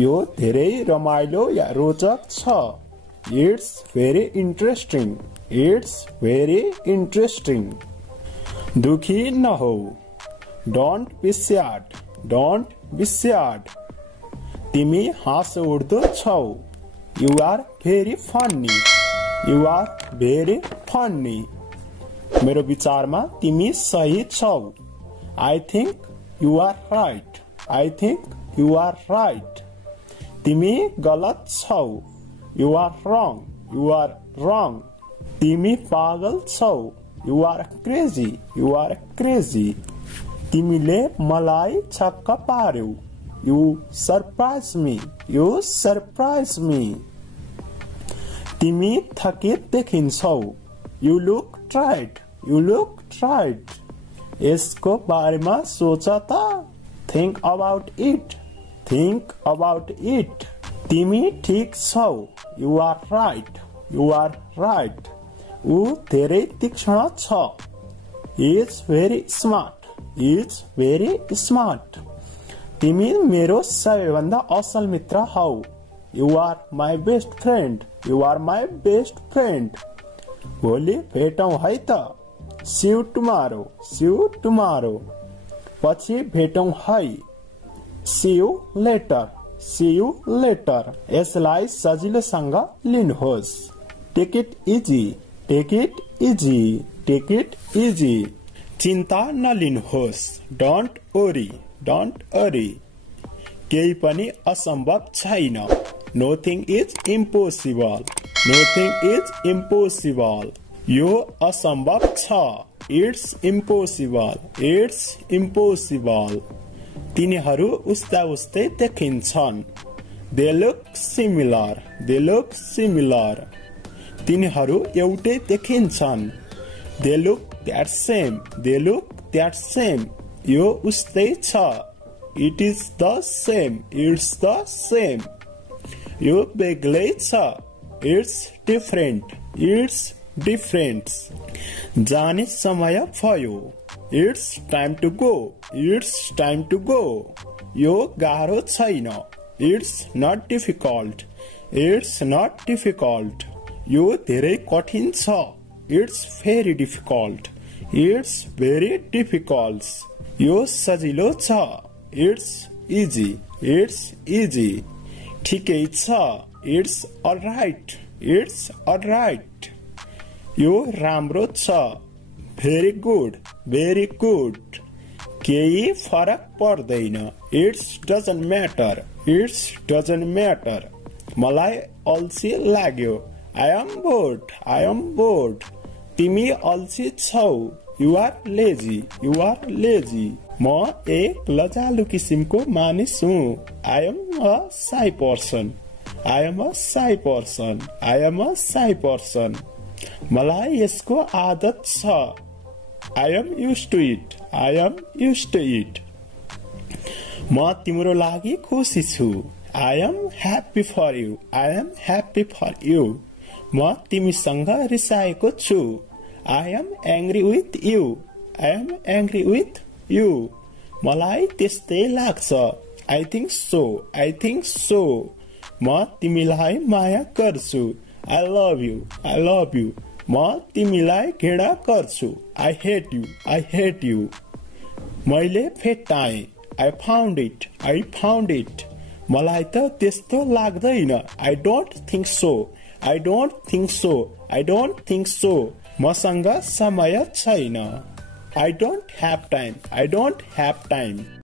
यो धेरै रमाइलो या रोचक छ। It's very interesting. It's very interesting. दुखी नहो। Don't be sad. Don't be sad. तिमी हाँसो उठ्दो छौ। You are very funny. You are very funny. मेरो विचारमा तिमी सही छौ। I think you are right. I think you are right. तिमी गलत छौ। You are wrong. You are wrong. तिमी पागल छौ। You are crazy. You are crazy. तिमीले मलाई छक्क पार्यौ। You surprise me. You surprise me. तिमी थकित देखिन्छौ। You look tired. You look tired. यसको बारेमा सोच त। Think about it. Think about it. तिमी ठीक छौ। You are right. You are right. ऊ धेरै तीक्ष्ण छ। He is very smart. He is very smart. तिमी मेरो सबैभन्दा असल मित्र हौ। You are my best friend. You are my best friend. भोलि भेटौँ है त। See you tomorrow. See you tomorrow. पछि भेटौँ है। See you later. See you later. यसलाई सजिलोसँग लिनुहोस्। Take it easy. Take it easy. Take it easy. चिन्ता नलिनुहोस्। Don't worry. Don't worry. केही पनि असम्भव छैन। Nothing is impossible. Nothing is impossible. यो असम्भव छ। It's impossible. It's impossible. तिनीहरू उस्ता उस्तै देखिन्छन्। They look similar. They look similar. तिनीहरू एउटै देखिन्छन्। They look that same. They look that same. यो उस्तै छ। It is the same. It's the same. यो बेग्लै छ। It's different. It's different. जाने समय भयो। It's time to go. It's time to go. यो गाह्रो छैन। It's not difficult. It's not difficult. यो धेरै कठिन छ। It's very difficult. It's very difficult. यो सजिलो छ। It's easy. It's easy. ठिकै छ। It's alright. It's alright. यो राम्रो छ। Very good. Very good. केही फरक पर्दैन। It doesn't matter. It doesn't matter. मलाई अल्छी लाग्यो। I am bored. I am bored. तिमी अल्छी छौ। You are lazy. You are lazy. म एक लजालु किसिमको मानिस हुँ। I am a shy person. I am a shy person. I am a shy person. मलाई यसको आदत छ। I am used to it. I am used to it. म तिम्रो लागि खुसी छु। I am happy for you. I am happy for you. म तिमीसँग रिसाएको छु। I am angry with you. I am angry with you. मलाई त्यस्तै लाग्छ। I think so. I think so. म तिमीलाई माया गर्छु। I love you. I love you. म तिमीलाई घृणा गर्छु। I hate you. I hate you. मैले भेट्टाएँ। I found it. I found it. मलाई त त्यस्तो लाग्दैन। I don't think so. I don't think so. I don't think so. मसँग समय छैन। I don't have time. I don't have time.